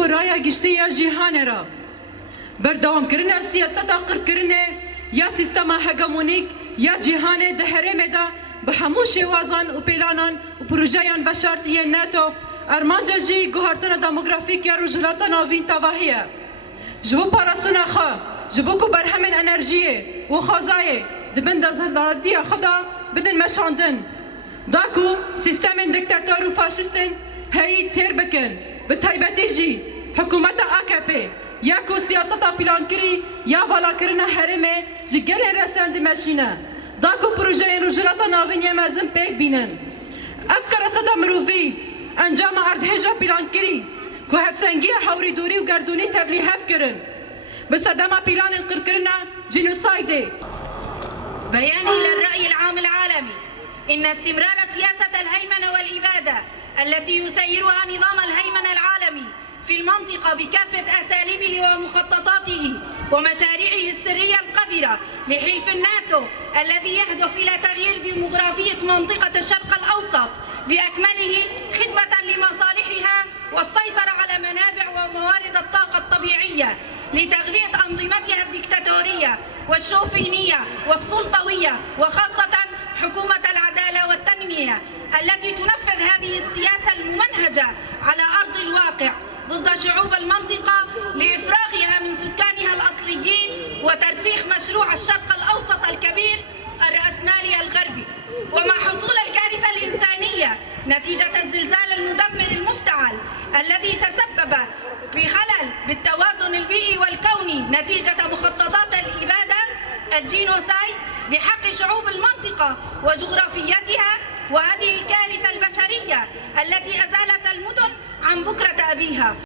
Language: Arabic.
بو رایا گشتی یا جیهان را بردوام کرنه سیاست آقر کرنه یا سیستم هگمونیک یا جیهان دهرم دا به همو شوازان و پیلانان و پروژهان و شرطی ناتو ارمانجا جی گوهرتن دموگرافیک یا رجولاتان آوین تواهیه جبو پاراسونا خوا جبو کو برهمن انرژیه و خوازایه دبن دزهداردی خدا بدن مشاندن داکو سیستم دکتاتور و فاشستن هایی تیر بکن به تایبتی جی حکومت AKP یا کو سیاست پیلان کری یا والا کرنا حرمه جی گل رسند مشینه داکو پروژه رجولات ناوینی مازن پیک بینن افکار صدا مروفی انجام اردهجا پیلان کری کو هفسنگی حوری دوری و گردونی تبلیغ هف کرن بصدام پیلان انقر کرنا جنوسايدي. بياني للرأي العام العالمي إن استمرار سياسة الهيمنة والإبادة التي يسيرها نظام الهيمنة العالمي في المنطقة بكافة أساليبه ومخططاته ومشاريعه السرية القذرة لحلف الناتو الذي يهدف إلى تغيير ديموغرافية منطقة الشرق الأوسط بأكمله خدمة لمصالحها والسيطرة على منابع وموارد الطاقة الطبيعية لتغذية أنظمتها الدكتاتورية والشوفينية والسلطوية وخاصة حكومة العدالة والتنمية التي تنفذ هذه السياسة الممنهجة على أرض الواقع ضد شعوب المنطقة لإفراغها من سكانها الأصليين وترسيخ مشروع الشرق الأوسط الكبير الرأسمالي الغربي. ومع حصول الكارثة الإنسانية نتيجة الزلزال المدمر المفتعل الذي تسبب بخلل بالتوازن البيئي والكوني نتيجة مخططات الإبادة الجينوسايد بحق شعوب المنطقة وجغرافيتها، وهذه الكارثة البشرية التي أزالت المدن عن بكرة أبيها.